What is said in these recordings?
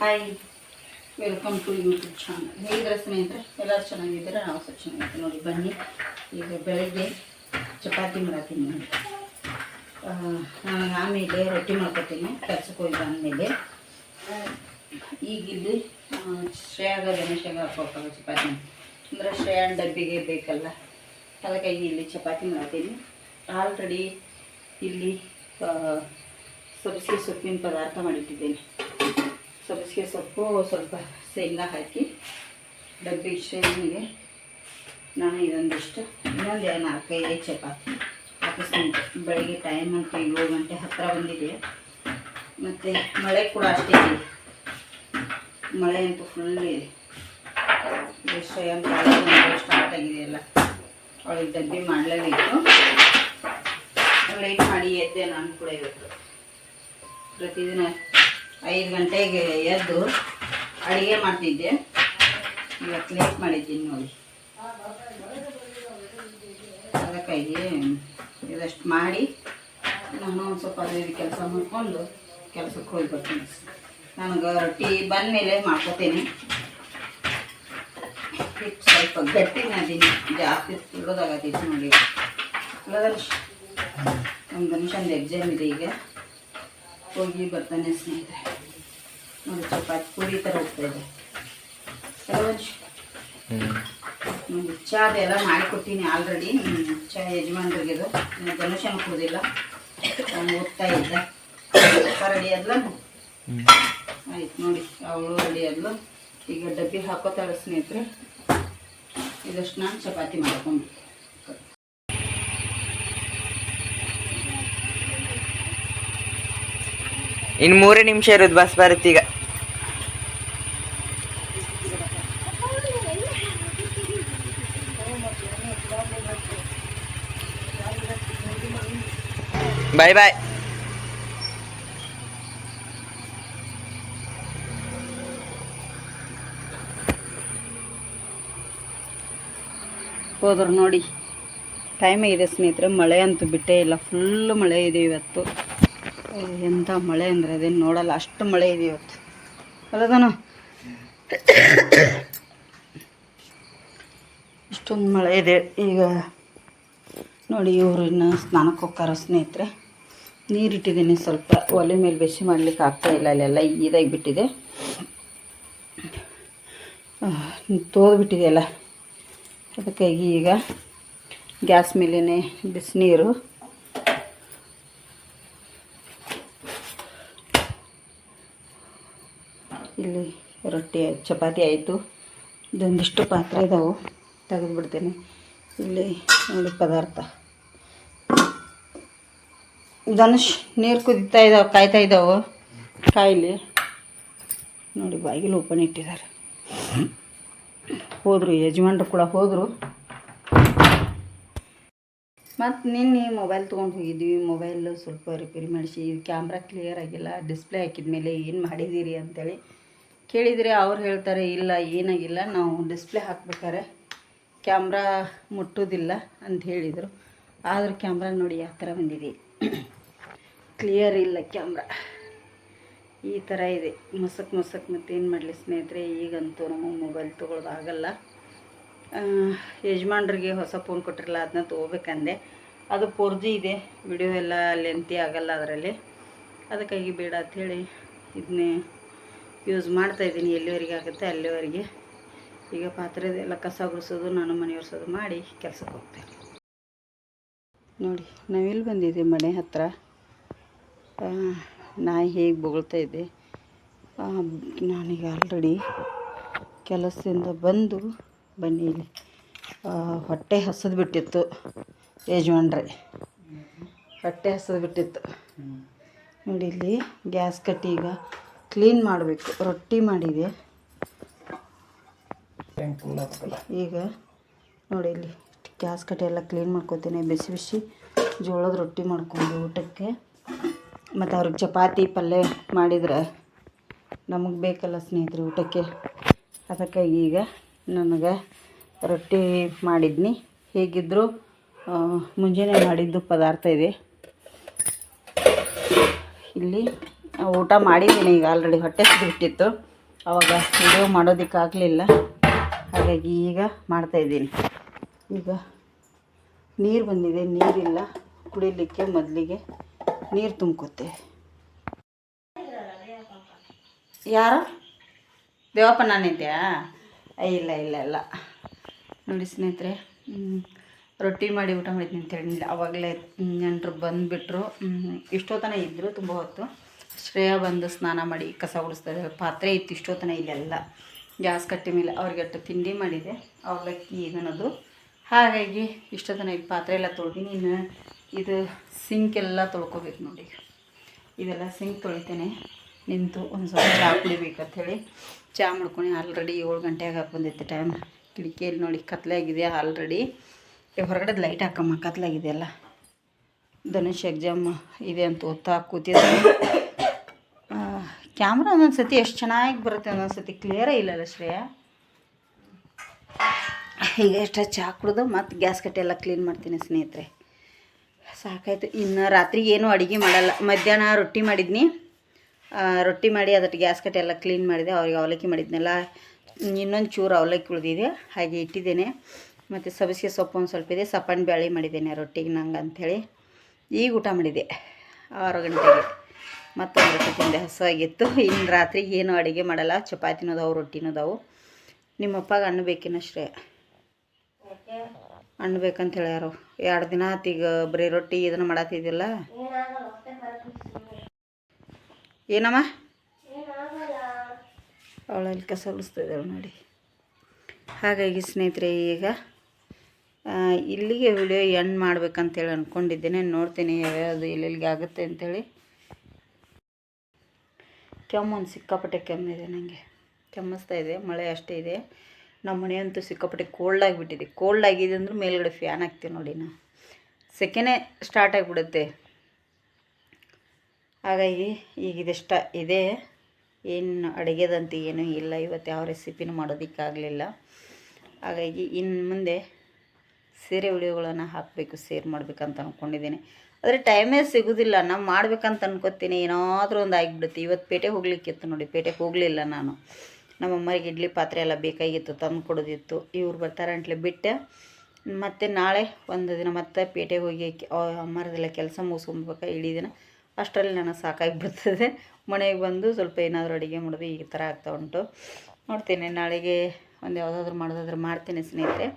Hi, welcome to YouTube channel. ಹೇಗಿದ್ರೆ ಸ್ನೇಹಿತರೆ, ಎಲ್ಲರೂ ಚೆನ್ನಾಗಿದ್ದೀರಾ? ನಾವು ಸಹ ಚೆನ್ನಾಗಿದ್ದೀವಿ ನೋಡಿ. ಬನ್ನಿ, ಈಗ ಬೆಳಗ್ಗೆ ಚಪಾತಿ ಮಾಡತ್ತೀನಿ ನೋಡಿ. ನಾನು ಆಮೇಲೆ ರೊಟ್ಟಿ ಮಾಡ್ಕೊತೀನಿ ಕೆಲ್ಸಕ್ಕೆ ಹೋಗಿ ಬಂದಮೇಲೆ. ಈಗ ಇಲ್ಲಿ ಶ್ರೇಯಾಗ ಗಣೇಶಾಗ ಹಾಕೋಕ್ಕಾಗ ಚಪಾತಿ ಅಂದರೆ ಶ್ರೇಯಾನ ಡಬ್ಬಿಗೆ ಬೇಕಲ್ಲ, ಅದಕ್ಕಾಗಿ ಇಲ್ಲಿ ಚಪಾತಿ ಮಾಡ್ತೀನಿ. ಆಲ್ರೆಡಿ ಇಲ್ಲಿ ಸಬ್ಬಸಿಗೆ ಸೊಪ್ಪಿನ ಪದಾರ್ಥ ಮಾಡಿಟ್ಟಿದ್ದೇನೆ. ಸಬ್ಬಸಿಗೆ ಸೊಪ್ಪು ಸ್ವಲ್ಪ ಶೇಂಗಾ ಹಾಕಿ ಡಬ್ಬಿ ಶ್ರೇಣಿಗೆ ನಾನು ಇದೊಂದಿಷ್ಟು ಇನ್ನೊಂದು 4-5 ಚಪಾತಿ ಹಾಕಿಸ್ತೀನಿ. ಬೆಳಗ್ಗೆ ಟೈಮ್ ಅಂತ 7 ಗಂಟೆ ಹತ್ತಿರ ಬಂದಿದೆ. ಮತ್ತು ಮಳೆ ಕೂಡ ಅಷ್ಟೇ ಇದೆ, ಮಳೆ ಅಂತೂ ಫುಲ್ ಇದೆ. ಶ್ರೇಯಂ ಸ್ಟಾರ್ಟ್ ಆಗಿದೆಯಲ್ಲ, ಅವಳಿಗೆ ಡಬ್ಬಿ ಮಾಡಲೇಬೇಕು. ಲೈಟ್ ಮಾಡಿ ಎದ್ದೆ ನಾನು ಕೂಡ ಇವತ್ತು. ಪ್ರತಿದಿನ 5 ಗಂಟೆಗೆ ಎದ್ದು ಅಡುಗೆ ಮಾಡ್ತಿದ್ದೆ, ಇವತ್ತು ಲೇಟ್ ಮಾಡಿದ್ದೀನಿ ನೋಡಿ. ಅದಕ್ಕಾಗಿ ಇದಷ್ಟು ಮಾಡಿ ನಾನು ಒಂದು ಸ್ವಲ್ಪ ಅದೇ ಕೆಲಸ ಮಾಡಿಕೊಂಡು ಕೆಲಸಕ್ಕೆ ಹೋಗಿ ಬರ್ತೀನಿ. ನನಗೆ ರೊಟ್ಟಿ ಬಂದಮೇಲೆ ಮಾಡ್ಕೋತೀನಿ. ಹಿಟ್ಟು ಸ್ವಲ್ಪ ಗಟ್ಟಿನ ಅದೀನಿ, ಜಾಸ್ತಿ ತುಳಿದಾಗತ್ತೈತಿ ನೋಡಿ. ನಮ್ಮ ಗಣೇಶಂದು ಎಕ್ಸಾಮ್ ಇದೆ, ಈಗ ಹೋಗಿ ಬರ್ತಾನೆ ಸ್ನೇಹಿತರೆ. ನೋಡಿ ಚಪಾತಿ ಪೂರಿ ಥರ ಹೋಗ್ತಾಯಿದೆ. ನೋಡಿ ಚಾದ ಎಲ್ಲ ಮಾಡಿಕೊಡ್ತೀನಿ ಆಲ್ರೆಡಿ. ಚಾ ಯಜಮಾನ್ರಿಗೆ ಇದು ಗಣೇಶನ ಕೊಡೋದಿಲ್ಲ, ನಾನು ಓದ್ತಾ ಇದ್ದ. ರೆಡಿ ಆದ್ಲ, ಆಯ್ತು ನೋಡಿ, ಅವಳು ರೆಡಿ ಆದ್ಲು. ಈಗ ಡಬ್ಬಿ ಹಾಕೋತಾಳೆ ಸ್ನೇಹಿತರೆ. ಇದಷ್ಟು ನಾನು ಚಪಾತಿ ಮಾಡ್ಕೊಂಡು ಇನ್ನು 3 ನಿಮಿಷ ಇರೋದು, ಬಸ್ ಬರುತ್ತೆ ಈಗ. ಬಾಯ್ ಬಾಯ್. ಹೋದ್ರು ನೋಡಿ. ಟೈಮ್ ಇದೆ ಸ್ನೇಹಿತರೆ, ಮಳೆ ಅಂತೂ ಬಿಟ್ಟೇ ಇಲ್ಲ. ಫುಲ್ ಮಳೆ ಇದೆ ಇವತ್ತು. ಎಂಥ ಮಳೆ ಅಂದರೆ ಅದೇನು ನೋಡಲ್ಲ, ಅಷ್ಟು ಮಳೆ ಇದೆ ಇವತ್ತು. ಅಲ್ಲದನು ಇಷ್ಟೊಂದು ಮಳೆ ಇದೆ. ಈಗ ನೋಡಿ, ಇವರು ಇನ್ನು ಸ್ನಾನಕ್ಕೆ ಹೋಗ್ತಾರ ಸ್ನೇಹಿತರೆ. ನೀರಿಟ್ಟಿದ್ದೀನಿ ಸ್ವಲ್ಪ, ಒಲೆ ಮೇಲೆ ಬೆಸಿ ಮಾಡಲಿಕ್ಕೆ ಆಗ್ತಾಯಿಲ್ಲ, ಅಲ್ಲೆಲ್ಲ ಈದಾಗಿಬಿಟ್ಟಿದೆ, ತೋದ್ಬಿಟ್ಟಿದೆಯಲ್ಲ. ಅದಕ್ಕಾಗಿ ಈಗ ಗ್ಯಾಸ್ ಮೇಲೇ ಬಿಸಿನೀರು, ಇಲ್ಲಿ ರೊಟ್ಟಿ ಚಪಾತಿ ಆಯಿತು. ಇದೊಂದಿಷ್ಟು ಪಾತ್ರೆ ಇದಾವೆ, ತೆಗೆದುಬಿಡ್ತೇನೆ. ಇಲ್ಲಿ ನೋಡಿ ಪದಾರ್ಥ, ಧನುಷ್ ನೀರು ಕುದೀತಾ ಇದ್ದಾವೆ, ಕಾಯ್ತಾ ಇದ್ದಾವೆ. ಕಾಯಿಲೆ ನೋಡಿ, ಬಾಗಿಲು ಓಪನ್ ಇಟ್ಟಿದ್ದಾರೆ. ಹೋದರು ಯಜಮಾನ್ರು ಕೂಡ ಹೋದರು. ಮತ್ತು ನಿನ್ನೆ ಮೊಬೈಲ್ ತೊಗೊಂಡು ಹೋಗಿದ್ವಿ. ಮೊಬೈಲು ಸ್ವಲ್ಪ ರಿಪೇರಿ ಮಾಡಿಸಿ, ಕ್ಯಾಮ್ರಾ ಕ್ಲಿಯರ್ ಆಗಿಲ್ಲ. ಡಿಸ್ಪ್ಲೇ ಹಾಕಿದ ಮೇಲೆ ಏನು ಮಾಡಿದ್ದೀರಿ ಅಂತೇಳಿ ಕೇಳಿದರೆ ಅವ್ರು ಹೇಳ್ತಾರೆ, ಇಲ್ಲ ಏನಾಗಿಲ್ಲ, ನಾವು ಡಿಸ್ಪ್ಲೇ ಹಾಕ್ಬೇಕಾರೆ ಕ್ಯಾಮ್ರಾ ಮುಟ್ಟೋದಿಲ್ಲ ಅಂತ ಹೇಳಿದರು. ಆದರೂ ಕ್ಯಾಮ್ರಾ ನೋಡಿ ಯಾವ ಥರ ಬಂದಿದೆ, ಕ್ಲಿಯರ್ ಇಲ್ಲ ಕ್ಯಾಮ್ರಾ, ಈ ಥರ ಇದೆ ಮಸಕ್. ಮತ್ತೇನು ಮಾಡಲಿ ಸ್ನೇಹಿತರೆ, ಈಗಂತೂ ನಮಗೆ ಮೊಬೈಲ್ ತೊಗೊಳೋದಾಗಲ್ಲ. ಯಜಮಾನ್ರಿಗೆ ಹೊಸ ಫೋನ್ ಕೊಟ್ಟಿರಲ್ಲ, ಅದನ್ನ ತೊಗೋಬೇಕಂದೆ. ಅದು 4G ಇದೆ, ವಿಡಿಯೋ ಎಲ್ಲ ಲೆಂತಿ ಆಗಲ್ಲ ಅದರಲ್ಲಿ. ಅದಕ್ಕಾಗಿ ಬೇಡ ಅಂಥೇಳಿ ಇದನ್ನೇ ಯೂಸ್ ಮಾಡ್ತಾಯಿದ್ದೀನಿ. ಎಲ್ಲಿವರೆಗೆ ಆಗುತ್ತೆ ಅಲ್ಲಿವರೆಗೆ. ಈಗ ಪಾತ್ರೆದೆಲ್ಲ ಕಸ ಗುಡಿಸೋದು, ನಾನು ಮನೆ ಒರೆಸೋದು ಮಾಡಿ ಕೆಲಸಕ್ಕೆ ಹೋಗ್ತೇನೆ. ನೋಡಿ, ನಾವಿಲ್ಲಿ ಬಂದಿದ್ದೆ ಮನೆ ಹತ್ತಿರ. ನಾಯಿ ಹೇಗೆ ಬೊಗಳ್ತಾ ಇದ್ದೆ. ನಾನೀಗ ಆಲ್ರೆಡಿ ಕೆಲಸದಿಂದ ಬಂದು ಬನ್ನಿ, ಇಲ್ಲಿ ಹೊಟ್ಟೆ ಹಸಿದು ಬಿಟ್ಟಿತ್ತು. ಯಜಮಾನ್ರೆ ಹೊಟ್ಟೆ ಹಸಿದು ಬಿಟ್ಟಿತ್ತು ನೋಡಿ. ಇಲ್ಲಿ ಗ್ಯಾಸ್ ಕಟ್ಟಿ ಈಗ ಕ್ಲೀನ್ ಮಾಡಬೇಕು. ರೊಟ್ಟಿ ಮಾಡಿದೆ ಈಗ ನೋಡಿ. ಇಲ್ಲಿ ಗ್ಯಾಸ್ ಕಟ್ಟಿ ಎಲ್ಲ ಕ್ಲೀನ್ ಮಾಡ್ಕೊತೀನಿ. ಬಿಸಿ ಬಿಸಿ ಜೋಳದ ರೊಟ್ಟಿ ಮಾಡ್ಕೊಂಡು ಊಟಕ್ಕೆ, ಮತ್ತು ಅವ್ರಿಗೆ ಚಪಾತಿ ಪಲ್ಯ ಮಾಡಿದ್ರೆ ನಮಗೆ ಬೇಕಲ್ಲ ಸ್ನೇಹಿತರೆ ಊಟಕ್ಕೆ. ಅದಕ್ಕಾಗಿ ಈಗ ನನಗೆ ರೊಟ್ಟಿ ಮಾಡಿದ್ನಿ. ಹೇಗಿದ್ದರೂ ಮುಂಜಾನೆ ಮಾಡಿದ್ದು ಪದಾರ್ಥ ಇದೆ. ಇಲ್ಲಿ ಊಟ ಮಾಡಿದ್ದೀನಿ ಈಗ ಆಲ್ರೆಡಿ ಹೊಟ್ಟೆ ಬಿಟ್ಟಿತ್ತು. ಆವಾಗ ವಿಡಿಯೋ ಮಾಡೋದಕ್ಕಾಗಲಿಲ್ಲ, ಹಾಗಾಗಿ ಈಗ ಮಾಡ್ತಾಯಿದ್ದೀನಿ. ಈಗ ನೀರು ಬಂದಿದೆ, ನೀರಿಲ್ಲ ಕುಡಿಲಿಕ್ಕೆ. ಮೊದಲಿಗೆ ನೀರು ತುಂಬ್ಕೊತೇವೆ. ಯಾರು ದೇವಪ್ಪ ನಾನಿದ್ಯಾ? ಇಲ್ಲ ಇಲ್ಲ ಇಲ್ಲ ನೋಡಿ ಸ್ನೇಹಿತರೆ, ರೊಟ್ಟಿ ಮಾಡಿ ಊಟ ಮಾಡಿದ್ದೀನಿ ಅಂತೇಳಿ ಆವಾಗಲೇ ನೆಂಟರು ಬಂದುಬಿಟ್ರು. ಇಷ್ಟೊತ್ತನ ಇದ್ದರು ತುಂಬ ಹೊತ್ತು. ಶ್ರೇಯ ಬಂದು ಸ್ನಾನ ಮಾಡಿ ಕಸ ಗುಡಿಸ್ತಾ ಇದ್ದಾರೆ. ಪಾತ್ರೆ ಇತ್ತು ಇಷ್ಟೊತ್ತನ ಇಲ್ಲೆಲ್ಲ ಗ್ಯಾಸ್ ಕಟ್ಟಿ ಮೇಲೆ. ಅವ್ರಿಗಟ್ಟು ತಿಂಡಿ ಮಾಡಿದೆ, ಅವಲಕ್ಕಿ ಇದನ್ನೋದು. ಹಾಗಾಗಿ ಇಷ್ಟೊತ್ತನ ಇಲ್ಲಿ ಪಾತ್ರೆ ಎಲ್ಲ ತೊಳ್ದೀನಿ. ಇನ್ನು ಇದು ಸಿಂಕೆಲ್ಲ ತೊಳ್ಕೊಬೇಕು ನೋಡಿ. ಇದೆಲ್ಲ ಸಿಂಕ್ ತೊಳಿತೇನೆ ನಿಂತು ಒಂದು ಸ್ವಲ್ಪ ಚಹಾ ಕುಡಿಬೇಕಂಥೇಳಿ ಚಹಾ ಮಾಡ್ಕೊಂಡು ಆಲ್ರೆಡಿ 7 ಗಂಟೆಗೆ ಬಂದೈತೆ ಟೈಮ್. ಕಿಟಕಿಯಲ್ಲಿ ನೋಡಿ ಕತ್ಲಾಗಿದೆ ಆಲ್ರೆಡಿ. ಹೊರಗಡೆ ಲೈಟ್ ಹಾಕಮ್ಮ, ಕತ್ಲಾಗಿದೆ ಅಲ್ಲ. ಧನುಷ್ ಎಕ್ಸಾಮ್ ಇದೆ ಅಂತ ಓದ್ತಾ ಕೂತಿದ್ದಾರೆ. ಕ್ಯಾಮ್ರಾ ಒಂದೊಂದು ಸತಿ ಎಷ್ಟು ಚೆನ್ನಾಗಿ ಬರುತ್ತೆ, ಒಂದೊಂದು ಸತಿ ಕ್ಲಿಯರೇ ಇಲ್ಲಲ್ಲ ಶ್ರೇಯ. ಈಗ ಎಷ್ಟು ಚಹಾ ಕುಡಿದು ಮತ್ತು ಗ್ಯಾಸ್ ಕಟ್ಟೆ ಎಲ್ಲ ಕ್ಲೀನ್ ಮಾಡ್ತೀನಿ ಸ್ನೇಹಿತರೆ. ಸಾಕಾಯಿತು. ಇನ್ನು ರಾತ್ರಿಗೆ ಏನೂ ಅಡುಗೆ ಮಾಡಲ್ಲ. ಮಧ್ಯಾಹ್ನ ರೊಟ್ಟಿ ಮಾಡಿದ್ನಿ, ರೊಟ್ಟಿ ಮಾಡಿ ಅದಕ್ಕೆ ಗ್ಯಾಸ್ ಕಟ್ಟೆ ಎಲ್ಲ ಕ್ಲೀನ್ ಮಾಡಿದೆ. ಅವ್ರಿಗೆ ಅವಲಕ್ಕಿ ಮಾಡಿದ್ನೆಲ್ಲ, ಇನ್ನೊಂದು ಚೂರು ಅವಲಕ್ಕಿ ಉಳಿದಿದೆ ಹಾಗೆ ಇಟ್ಟಿದ್ದೇನೆ. ಮತ್ತು ಸಬ್ಬಸಿಗೆ ಸೊಪ್ಪು ಒಂದು ಸ್ವಲ್ಪ ಇದೆ, ಸಪ್ಪನೆ ಬ್ಯಾಳೆ ಮಾಡಿದ್ದೇನೆ ರೊಟ್ಟಿಗೆ ನಂಗೆ ಅಂಥೇಳಿ. ಈಗ ಊಟ ಮಾಡಿದೆ 6 ಗಂಟೆಗೆ. ಮತ್ತೊಂದು ರೊಟ್ಟಿ ತಿಂದೆ, ಹಸುವಾಗಿತ್ತು. ಇನ್ನು ರಾತ್ರಿಗೆ ಏನು ಅಡುಗೆ ಮಾಡಲ್ಲ, ಚಪಾತಿನೋದವು ರೊಟ್ಟಿನೋದವು. ನಿಮ್ಮಪ್ಪಗೆ ಹಣ್ಣು ಬೇಕೇನೋ ಶ್ರೇಯ? ಹಣ್ಣು ಬೇಕಂತ ಹೇಳ್ಯಾರು. 2 ದಿನ ಆತು ಈಗ ಬರೀ ರೊಟ್ಟಿ ಇದನ್ನು ಮಾಡತ್ತಿದ್ದಿಲ್ಲ. ಏನಮ್ಮ ಅವಳಲ್ಲಿ ಕಸ ಗುಡಿಸ್ತಿದ್ದಾಳೆ ನೋಡಿ. ಹಾಗಾಗಿ ಸ್ನೇಹಿತರೆ, ಈಗ ಇಲ್ಲಿಗೆ ವಿಡಿಯೋ ಎಂಡ್ ಮಾಡ್ಬೇಕಂತೇಳಿ ಅಂದ್ಕೊಂಡಿದ್ದೇನೆ. ನೋಡ್ತೀನಿ ಯಾವ್ಯಾವುದು ಎಲ್ಲೆಲ್ಲಿಗೆ ಆಗುತ್ತೆ ಅಂಥೇಳಿ. ಕೆಮ್ಮೊಂದು ಸಿಕ್ಕಾಪಟ್ಟೆ ಕೆಮ್ಮಿದೆ ನನಗೆ, ಕೆಮ್ಮಿಸ್ತಾ ಇದೆ. ಮಳೆ ಅಷ್ಟೇ ಇದೆ. ನಮ್ಮ ಮನೆ ಅಂತೂ ಸಿಕ್ಕಾಪಟ್ಟೆ ಕೋಲ್ಡ್ ಆಗಿಬಿಟ್ಟಿದೆ. ಕೋಲ್ಡ್ ಆಗಿದೆ ಅಂದ್ರೆ ಮೇಲ್ಗಡೆ ಫ್ಯಾನ್ ಹಾಕ್ತೀವಿ ನೋಡಿ ನಾವು, ಸೆಕೆನೇ ಸ್ಟಾರ್ಟ್ ಆಗಿಬಿಡುತ್ತೆ. ಹಾಗಾಗಿ ಈಗ ಇದಿಷ್ಟ ಇದೆ, ಏನು ಅಡುಗೆದಂತೂ ಏನೂ ಇಲ್ಲ. ಇವತ್ತು ಯಾವ ರೆಸಿಪಿನೂ ಮಾಡೋದಕ್ಕಾಗಲಿಲ್ಲ. ಹಾಗಾಗಿ ಇನ್ನು ಮುಂದೆ ಸೀರೆ ವಿಡಿಯೋಗಳನ್ನು ಹಾಕಬೇಕು, ಶೇರ್ ಮಾಡಬೇಕಂತ ಅಂದ್ಕೊಂಡಿದ್ದೀನಿ. ಆದರೆ ಟೈಮೇ ಸಿಗೋದಿಲ್ಲ. ನಾವು ಮಾಡ್ಬೇಕಂತ ಅನ್ಕೋತೀನಿ, ಏನಾದರೂ ಒಂದು ಆಗಿಬಿಡುತ್ತೆ. ಇವತ್ತು ಪೇಟೆಗೆ ಹೋಗ್ಲಿಕ್ಕಿತ್ತು ನೋಡಿ, ಪೇಟೆಗೆ ಹೋಗಲಿಲ್ಲ ನಾನು. ನಮ್ಮ ಅಮ್ಮರಿಗೆ ಇಡ್ಲಿ ಪಾತ್ರೆ ಎಲ್ಲ ಬೇಕಾಗಿತ್ತು, ತಂದು ಕೊಡೋದಿತ್ತು. ಇವ್ರು ಬರ್ತಾರೆ ಅಂತಲೇ ಬಿಟ್ಟೆ. ಮತ್ತು ನಾಳೆ ಒಂದು ದಿನ ಮತ್ತೆ ಪೇಟೆಗೆ ಹೋಗಿ ಅಮ್ಮರದೆಲ್ಲ ಕೆಲಸ ಮುಗಿಸ್ಕೊಬೇಕು ಇಡೀ ದಿನ. ಅಷ್ಟರಲ್ಲಿ ನನಗೆ ಸಾಕಾಗಿಬಿಡ್ತದೆ. ಮನೆಗೆ ಬಂದು ಸ್ವಲ್ಪ ಏನಾದರೂ ಅಡುಗೆ ಮಾಡೋದು ಈ ಥರ ಆಗ್ತಾ ಉಂಟು. ನೋಡ್ತೀನಿ ನಾಳೆಗೆ ಒಂದು ಯಾವುದಾದ್ರೂ ಮಾಡೋದಾದ್ರೆ ಮಾಡ್ತೀನಿ ಸ್ನೇಹಿತರೆ.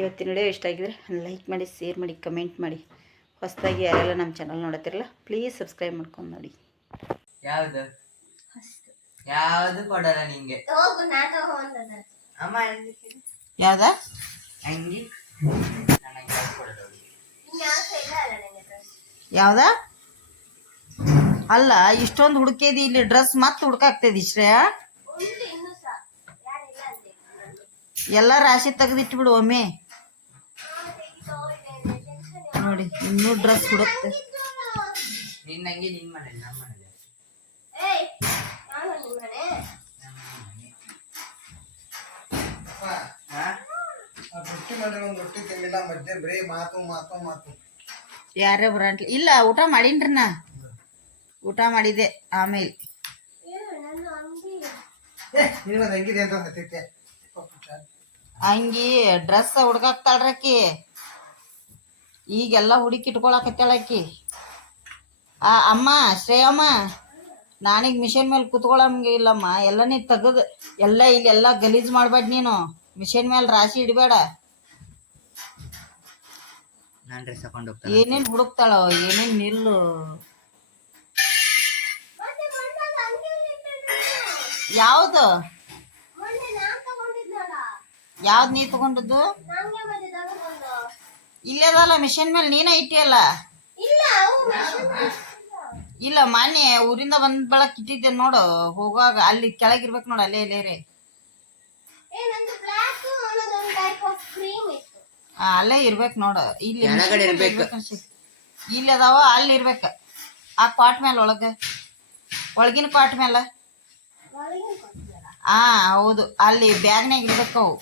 ಇವತ್ತಿನ ವಿಡಿಯೋ ಇಷ್ಟ ಆಗಿದ್ರೆ ಲೈಕ್ ಮಾಡಿ, ಶೇರ್ ಮಾಡಿ, ಕಮೆಂಟ್ ಮಾಡಿ. ಹೊಸದಾಗಿ ಯಾರೆಲ್ಲ ನಮ್ಮ ಚಾನಲ್ ನೋಡತ್ತಿರಲ್ಲ ಪ್ಲೀಸ್ ಸಬ್ಸ್ಕ್ರೈಬ್ ಮಾಡ್ಕೊಂಡು ನೋಡಿ. ಯಾವುದು ಯಾವುದು ಕೊಡಲ್ಲ ನಿಂಗೆ ಅಮ್ಮ? ಯಾವ್ದ ಅಂಗಿ ಯಾವ್ದ ಅಲ್ಲ, ಇಷ್ಟೊಂದು ಹುಡುಕಿದಿ ಇಲ್ಲಿ ಡ್ರೆಸ್ ಮತ್ತೆ ಹುಡುಕಾಗ್ತದೆ ಶ್ರೇಯ. ಎಲ್ಲ ರಾಶಿ ತೆಗೆದಿಟ್ಟು ಬಿಡು ಒಮ್ಮೆ ನೋಡಿ. ಇನ್ನೂ ಡ್ರೆಸ್ ಹುಡುಕ್ತೆ. ನಿನ್ನಂಗೆ ನಿನ್ ಮನೆ ನಮ್ಮ ಮನೆ ಯಾರೇ ಬರಂಟ್ಲಿ ಇಲ್ಲ. ಊಟ ಮಾಡೀನ್ರಿ ನಾ, ಊಟ ಮಾಡಿದೆ ಆಮೇಲೆ. ಅಂಗಿ ಡ್ರೆಸ್ ಹುಡ್ಕಾಕ್ತಾಳ್ರಕ್ಕಿ, ಈಗೆಲ್ಲ ಹುಡುಕಿ ಇಟ್ಕೊಳಕತ್ತಾಳಕ್ಕಿ. ಅಮ್ಮ ಶ್ರೇಯಮ್ಮ, ನಾನೀಗ ಮಿಷನ್ ಮೇಲೆ ಕೂತ್ಕೊಳ್ಳಂಗೆ ಇಲ್ಲಮ್ಮ. ಎಲ್ಲ ನೀ ತೆಗೆದು ಎಲ್ಲ ಇಲ್ಲೆಲ್ಲ ಗಲೀಜು ಮಾಡಬೇಡ ನೀನು. ಮಿಷನ್ ಮೇಲೆ ರಾಶಿ ಇಡಬೇಡ. ಏನೇನು ಹುಡುಕ್ತಾಳೋ ಏನೇನು ನಿಲ್ಲು. ಯಾವುದು ಯಾವ್ದು ನೀ ತಗೊಂಡದ್ದು? ಇಲ್ಲದಲ್ಲ ಮಿಷನ್ ಮೇಲೆ ನೀನೇ ಇಟ್ಟಿಯಲ್ಲ. ಇಲ್ಲ ಮಾನ್ಯ ಊರಿಂದ ಬಂದ ಬಳಕ ಇಟ್ಟಿದ್ದೆ ನೋಡು. ಹೋಗುವಾಗ ಅಲ್ಲಿ ಕೆಳಗಿರ್ಬೇಕು ನೋಡು, ಅಲ್ಲೇ ಅಲ್ಲೇ ರೀ. ಅಲ್ಲೇ ಇರ್ಬೇಕು ನೋಡು. ಇಲ್ಲಿ ಇಲ್ಲಿ ಅದಾವ, ಅಲ್ಲಿ ಇರ್ಬೇಕು. ಆ ಕ್ವಾಟ್ ಮೇಲೆ ಒಳಗಿನ ಕ್ವಾಟ್ ಮೇಲೆ. ಹೌದು, ಅಲ್ಲಿ ಬ್ಯಾಗ್ನಾಗ ಇರ್ಬೇಕು ಅವು.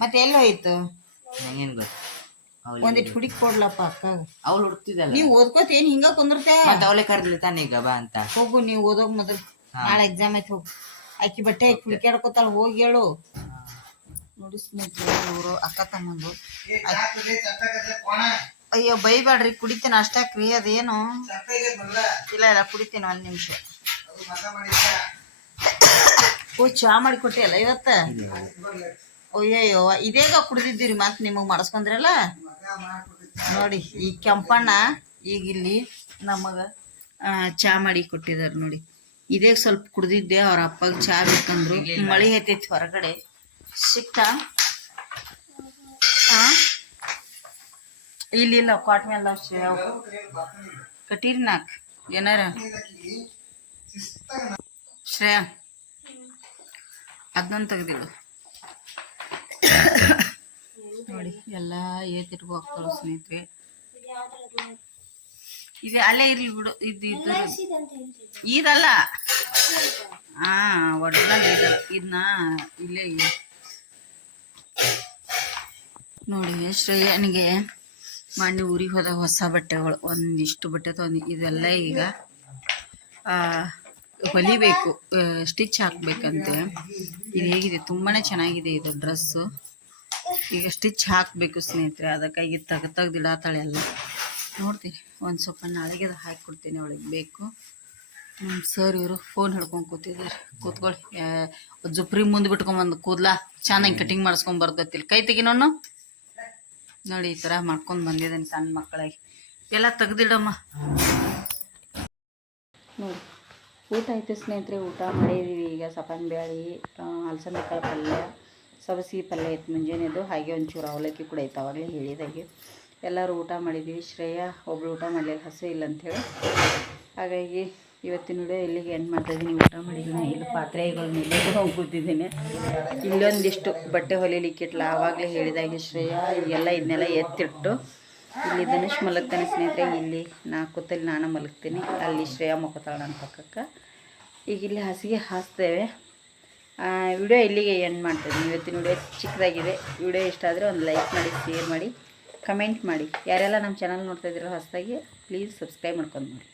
ಮತ್ತೆ ಎಲ್ಲಿ ಹೋಯ್ತು? ಒಂದಿಟ್ಟು ಹುಡುಕಿ ಕೊಡ್ಲಪ್ಪ ಅಕ್ಕ. ಅವಳು ಹುಡ್ತಿದ್ದಲ್ಲ, ನೀವು ಓದ್ಕೋತ ಏನು ಹಿಂಗ ಕುಂದಿರ್ತೆ? ಮತ್ತೆ ಅವಳೆ ಕರ್ಲಿ ತಾನೇ ಈಗ ಬಾ ಅಂತ. ಹೋಗು ನೀವು ಓದೋಗ್ ಮೊದಲು, ನಾಳೆ ಎಕ್ಸಾಮ್ ಐತಿ. ಹೋಗು, ಆಕಿ ಬಟ್ಟೆ ಆಕಿ ಹುಡುಕ್ಯಾಡ್ಕೊತಾಳ, ಹೋಗಿ ಹೇಳು. ನೋಡಿ ಸ್ನೇಹಿತರೆ, ಇವರು ಅಕ್ಕ ತಮ್ಮಂದು. ಅಯ್ಯೋ ಬೈಬೇಡ್ರಿ, ಕುಡಿತೀನಿ ಅಷ್ಟಾಕ್ರಿ. ಅದೇನು ಇಲ್ಲ ಇಲ್ಲ ಕುಡಿತೀನಿ, ಒಂದು ನಿಮಿಷ. ಓ ಚಾ ಮಾಡಿ ಕೊಟ್ಟಿಯಲ್ಲ ಇವತ್ತ? ಅಯ್ಯಯ್ಯೋ ಇದೇಗ ಕುಡ್ದಿದ್ದೀರಿ ಮತ್ತೆ ನಿಮಗೆ ಮಾಡಿಸ್ಕೊಂಡ್ರಲ್ಲ ನೋಡಿ. ಈ ಕೆಂಪಣ್ಣ ಈಗ ಇಲ್ಲಿ ನಮಗೆ ಚಾ ಮಾಡಿ ಕೊಟ್ಟಿದ್ದಾರೆ ನೋಡಿ. ಇದೇ ಸ್ವಲ್ಪ ಕುಡ್ದಿದ್ದೆ, ಅವ್ರ ಅಪ್ಪಗೆ ಚಾ ಬೇಕಂದ್ರು. ಮಳೆ ಹತ್ತೈತಿ ಹೊರಗಡೆ, ಸಿಕ್ತಾ? ಹಾಂ ಇಲ್ಲ ಕ್ವಾಟ್ ಮೇಲೆ ಕಟೀರಿ ನಾಲ್ಕು ಏನಾರ ಶ್ರೇಯಾ ಅದನ್ನೊಂದು ತೆಗ್ದಿಳು ನೋಡಿ. ಎಲ್ಲ ಏತಿಟ್ಕೊ ಹಾಕ್ತಾಳು ಸ್ನೇಹಿತರೆ. ಇದೆ ಅಲ್ಲೇ ಇರ್ಲಿ ಬಿಡು. ಇದಲ್ಲ, ಒಡ್ಡಲ್ಲ ಇದನ್ನ ಇಲ್ಲೇ ನೋಡಿ. ಶ್ರೇಯನಿಗೆ ಮಣ್ಣು ಊರಿಗೆ ಹೋದ ಹೊಸ ಬಟ್ಟೆಗಳು ಒಂದಿಷ್ಟು ಬಟ್ಟೆ ತೊಗೊಂಡು ಇದೆಲ್ಲ ಈಗ ಹೊಲಿಬೇಕು, ಸ್ಟಿಚ್ ಹಾಕ್ಬೇಕಂತೆ. ಇದು ಹೇಗಿದೆ, ತುಂಬಾ ಚೆನ್ನಾಗಿದೆ ಇದು ಡ್ರೆಸ್ಸು. ಈಗ ಸ್ಟಿಚ್ ಹಾಕಬೇಕು ಸ್ನೇಹಿತರೆ, ಅದಕ್ಕಾಗಿ ತೆಗ್ದಿಡಾತಾಳೆ ಎಲ್ಲ. ನೋಡ್ತೀನಿ, ಒಂದು ಸ್ವಲ್ಪ ನಾಳೆಗೆ ಅದು ಹಾಕಿ ಕೊಡ್ತೀನಿ ಅವಳಿಗೆ ಬೇಕು. ಸರ್ ಇವರು ಫೋನ್ ಹಿಡ್ಕೊಂಡು ಕೂತಿದ್ದಾರೆ. ಕೂತ್ಕೊಳ್ಳಿ, ಜುಪ್ರಿ ಮುಂದೆ ಬಿಟ್ಕೊಂಬಂದು ಕೂದಲ ಚೆನ್ನಾಗಿ ಕಟಿಂಗ್ ಮಾಡಿಸ್ಕೊಂಡು ಬರ್ತೈತಿಲ್ಲ. ಕೈ ತೆಗಿನೋನು ನೋಡಿ, ಈ ಥರ ಮಾಡ್ಕೊಂಡು ಬಂದಿದ್ದಾನೆ ಸಣ್ಣ ಮಕ್ಕಳಿಗೆ. ಎಲ್ಲ ತೆಗ್ದಿಡಮ್ಮ ನೋಡಿ. ಊಟ ಆಯಿತು ಸ್ನೇಹಿತರೆ, ಊಟ ಮಾಡಿದ್ದೀವಿ. ಈಗ ಸಪಾನ್ ಬ್ಯಾಳಿ, ಅಲಸಂದೆ ಕಾಳು ಪಲ್ಯ, ಸಬಸಿ ಪಲ್ಯ ಇತ್ತು ಮುಂಜಾನೆದು, ಹಾಗೆ ಒಂಚೂರು ಅವಲಕ್ಕಿ ಕೂಡ ಇತ್ತು ಆವಾಗಲೇ ಹೇಳಿದಾಗೆ. ಎಲ್ಲರೂ ಊಟ ಮಾಡಿದ್ದೀವಿ. ಶ್ರೇಯಾ ಒಬ್ಳು ಊಟ ಮಾಡಲಿಲ್ಲ, ಹಸು ಇಲ್ಲ ಅಂಥೇಳಿ. ಹಾಗಾಗಿ ಇವತ್ತಿನ ವಿಡಿಯೋ ಇಲ್ಲಿಗೆ ಎಂಡ್ ಮಾಡ್ತಾಯಿದ್ದೀನಿ. ಊಟ ಮಾಡಿದ್ದೀನಿ, ಇಲ್ಲಿ ಪಾತ್ರೆಗಳನ್ನ ಇಲ್ಲೇ ಹೋಗಿ ಕೂತಿದ್ದೀನಿ. ಇಲ್ಲೊಂದಿಷ್ಟು ಬಟ್ಟೆ ಹೊಲಿಲಿಕ್ಕಿಟ್ಲ, ಆವಾಗಲೇ ಹೇಳಿದಾಗೆ ಶ್ರೇಯಾ ಈಗೆಲ್ಲ ಇದನ್ನೆಲ್ಲ ಎತ್ತಿಟ್ಟು ಇಲ್ಲಿ ಧನುಷ್ ಮಲಗ್ತಾನೆ ಸ್ನೇಹಿತರೆ. ಇಲ್ಲಿ ಕೂತಲ್ಲಿ ನಾನು ಮಲಗ್ತೀನಿ, ಅಲ್ಲಿ ಶ್ರೇಯಾ ಮಕ್ಕೋತಾಳೆ ನನ್ನ ಪಕ್ಕಕ್ಕೆ. ಈಗ ಇಲ್ಲಿ ಹಾಸಿಗೆ ಹಾಸ್ತೇವೆ. ವಿಡಿಯೋ ಇಲ್ಲಿಗೆ ಎಂಡ್ ಮಾಡ್ತಾಯಿದ್ದೀನಿ. ಇವತ್ತಿನ ವಿಡಿಯೋ ಚಿಕ್ಕದಾಗಿದೆ. ವಿಡಿಯೋ ಇಷ್ಟ ಆದರೆ ಒಂದು ಲೈಕ್ ಮಾಡಿ, ಶೇರ್ ಮಾಡಿ, ಕಮೆಂಟ್ ಮಾಡಿ. ಯಾರೆಲ್ಲ ನಮ್ಮ ಚಾನಲ್ ನೋಡ್ತಾಯಿದ್ದೀರೋ ಹೊಸದಾಗಿ ಪ್ಲೀಸ್ ಸಬ್ಸ್ಕ್ರೈಬ್ ಮಾಡ್ಕೊಂಡು ನೋಡಿ.